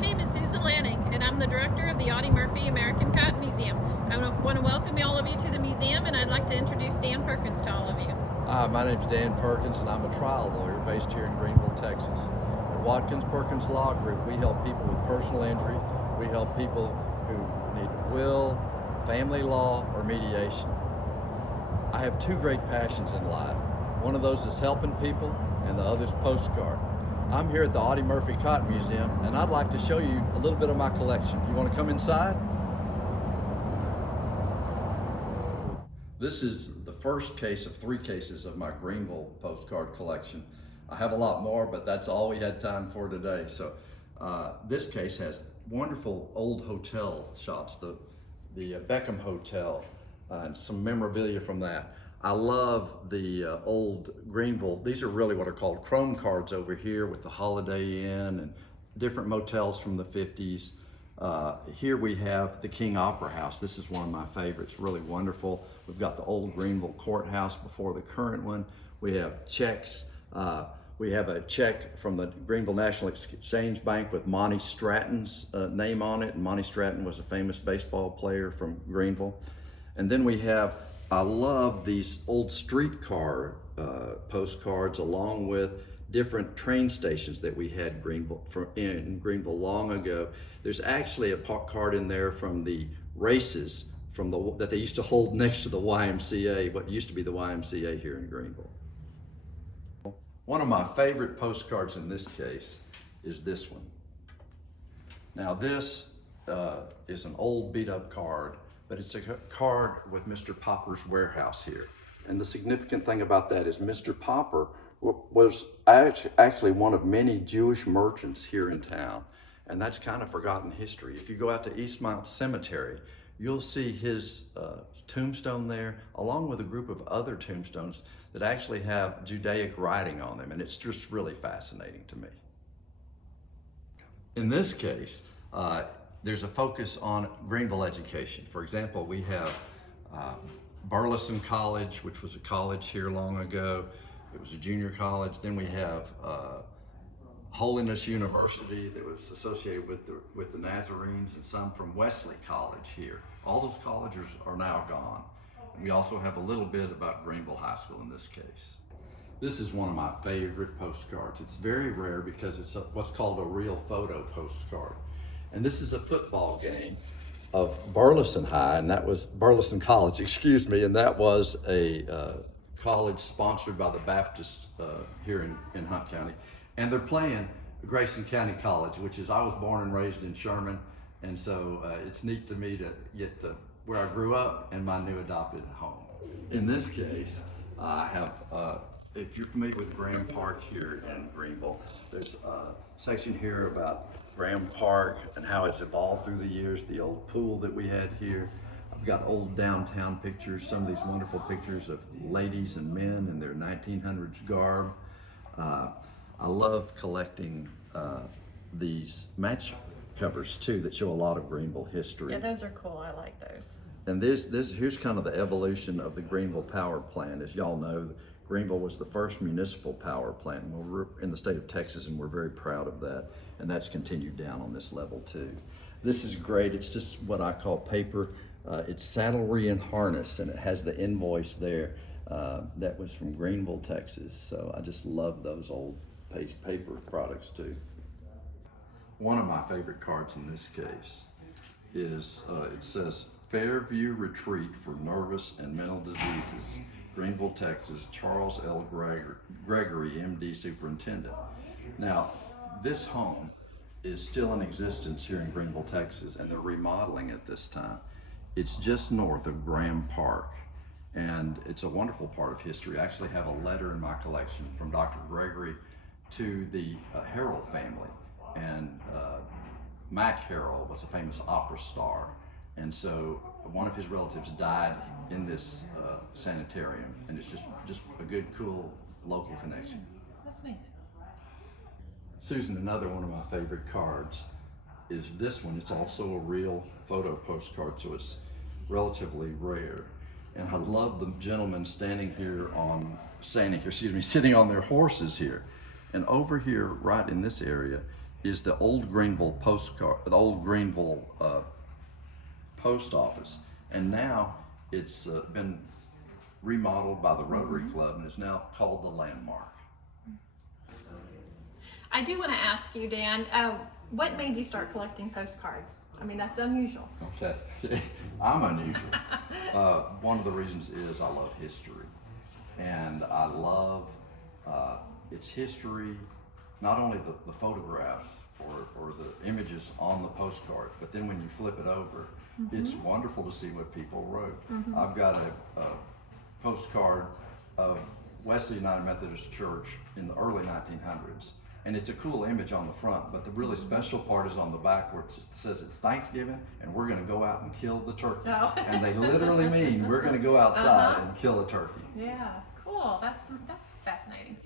name is Susan Lanning, and I'm the director of the Audie Murphy American Cotton Museum. I want to welcome all of you to the museum, and I'd like to introduce Dan Perkins to all of you. Hi, my name is Dan Perkins, and I'm a trial lawyer based here in Greenville, Texas. At Watkins Perkins Law Group, we help people with personal injury. We help people who need will, family law, or mediation. I have two great passions in life. One of those is helping people, and the other is Postcard. I'm here at the Audie Murphy Cotton Museum, and I'd like to show you a little bit of my collection. You want to come inside? This is the first case of 3 cases of my Greenville postcard collection. I have a lot more, but that's all we had time for today. So this case has wonderful old hotel shots, the Beckham Hotel, and some memorabilia from that. I love the old Greenville. These are really what are called chrome cards over here with the Holiday Inn and different motels from the 50s. Here we have the King Opera House. This is one of my favorites, really wonderful. We've got the old Greenville Courthouse before the current one. We have checks. We have a check from the Greenville National Exchange Bank with Monty Stratton's name on it. And Monty Stratton was a famous baseball player from Greenville. And then we have, I love these old streetcar postcards along with different train stations that we had in Greenville long ago. There's actually a card in there from the races that they used to hold next to the YMCA, what used to be the YMCA here in Greenville. One of my favorite postcards in this case is this one. Now this is an old beat up card, but it's a card with Mr. Popper's warehouse here. And the significant thing about that is Mr. Popper was actually one of many Jewish merchants here in town. And that's kind of forgotten history. If you go out to Eastmount Cemetery, you'll see his tombstone there, along with a group of other tombstones that actually have Judaic writing on them. And it's just really fascinating to me. In this case, there's a focus on Greenville education. For example, we have Burleson College, which was a college here long ago. It was a junior college. Then we have Holiness University that was associated with the Nazarenes, and some from Wesley College here. All those colleges are now gone. And we also have a little bit about Greenville High School in this case. This is one of my favorite postcards. It's very rare because it's what's called a real photo postcard. And this is a football game of Burleson High, and that was Burleson College, excuse me, and that was a college sponsored by the Baptist here in Hunt County. And they're playing Grayson County College, which is, I was born and raised in Sherman, and so it's neat to me to get to where I grew up and my new adopted home. In this case, I have, if you're familiar with Graham Park here in Greenville, there's a section here about Graham Park and how it's evolved through the years, the old pool that we had here. I've got old downtown pictures, some of these wonderful pictures of ladies and men in their 1900s garb. I love collecting these match covers too that show a lot of Greenville history. Yeah, those are cool. I like those. And here's kind of the evolution of the Greenville power plant. As y'all know, Greenville was the first municipal power plant. We're in the state of Texas, and we're very proud of that. And that's continued down on this level too. This is great. It's just what I call paper. It's saddlery and harness, and it has the invoice there. That was from Greenville, Texas. So I just love those old paper products too. One of my favorite cards in this case is, it says, Fairview Retreat for Nervous and Mental Diseases, Greenville, Texas, Charles L. Gregory, MD Superintendent. Now, this home is still in existence here in Greenville, Texas, and they're remodeling it this time. It's just north of Graham Park, and it's a wonderful part of history. I actually have a letter in my collection from Dr. Gregory to the Harrell family, and Mac Harrell was a famous opera star, and so one of his relatives died in this sanitarium, and it's just a good, cool local connection. That's neat. Susan, another one of my favorite cards is this one. It's also a real photo postcard, so it's relatively rare. And I love the gentlemen sitting on their horses here. And over here, right in this area, is the old Greenville the old Greenville post office, and now it's been remodeled by the Rotary Club and is now called the Landmark. I do want to ask you, Dan, what made you start collecting postcards? I mean, that's unusual. Okay, I'm unusual. One of the reasons is I love history, and I love its history, not only the photographs or the images on the postcard, but then when you flip it over, it's wonderful to see what people wrote. I've got a postcard of Wesley United Methodist Church in the early 1900s. And it's a cool image on the front, but the really special part is on the back where it says it's Thanksgiving and we're going to go out and kill the turkey. Oh. And they literally mean we're going to go outside and kill a turkey. Yeah, cool. That's fascinating.